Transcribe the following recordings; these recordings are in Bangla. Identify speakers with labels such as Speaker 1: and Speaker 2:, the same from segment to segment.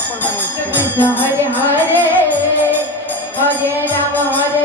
Speaker 1: પણ મને હરે
Speaker 2: હરે હરે રામ હરે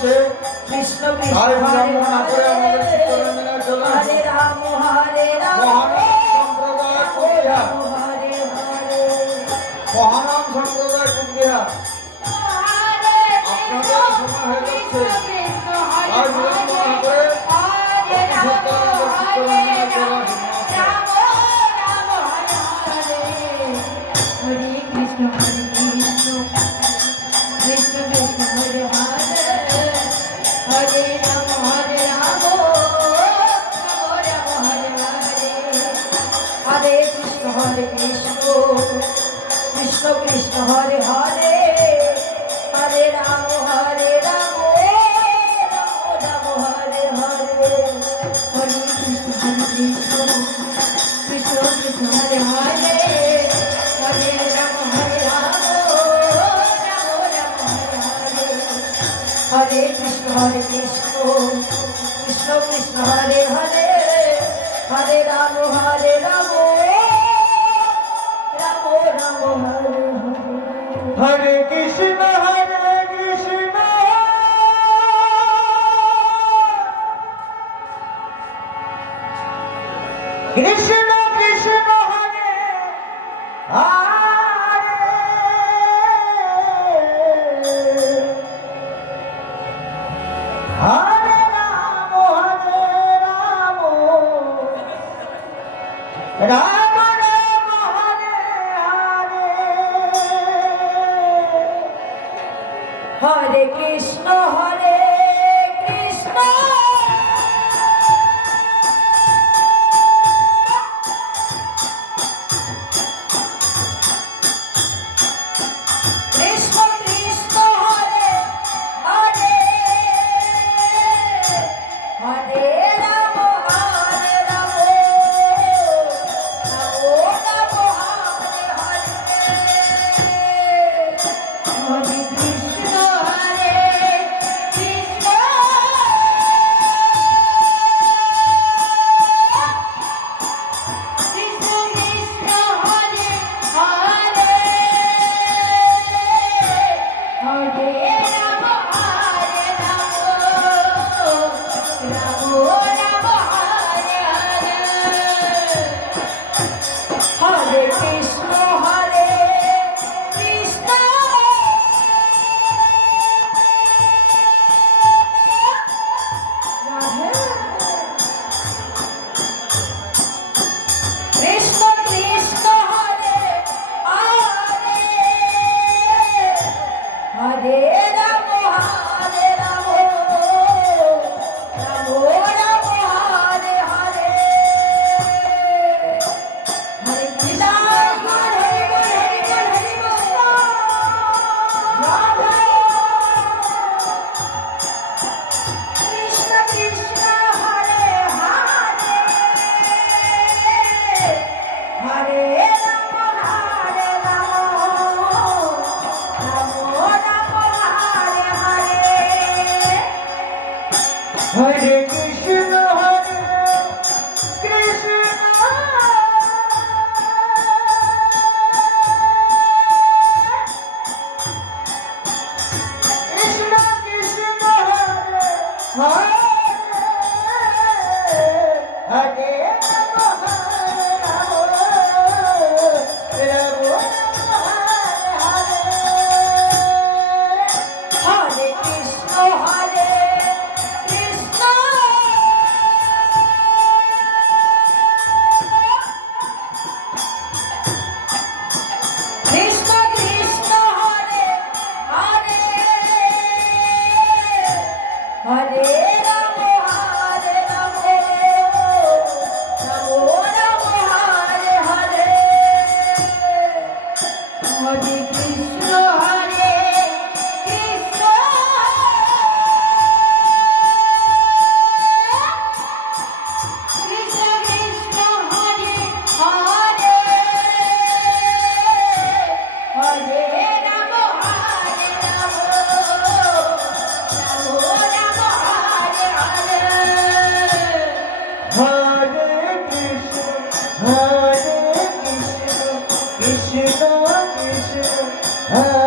Speaker 2: হচ্ছে কৃষ্ণ কৃষ্ণ হরে রাম হরে
Speaker 3: সম্প্রদায় আপনাদের সময় হয়ে যাচ্ছে। Aloha.
Speaker 2: Alright! হরে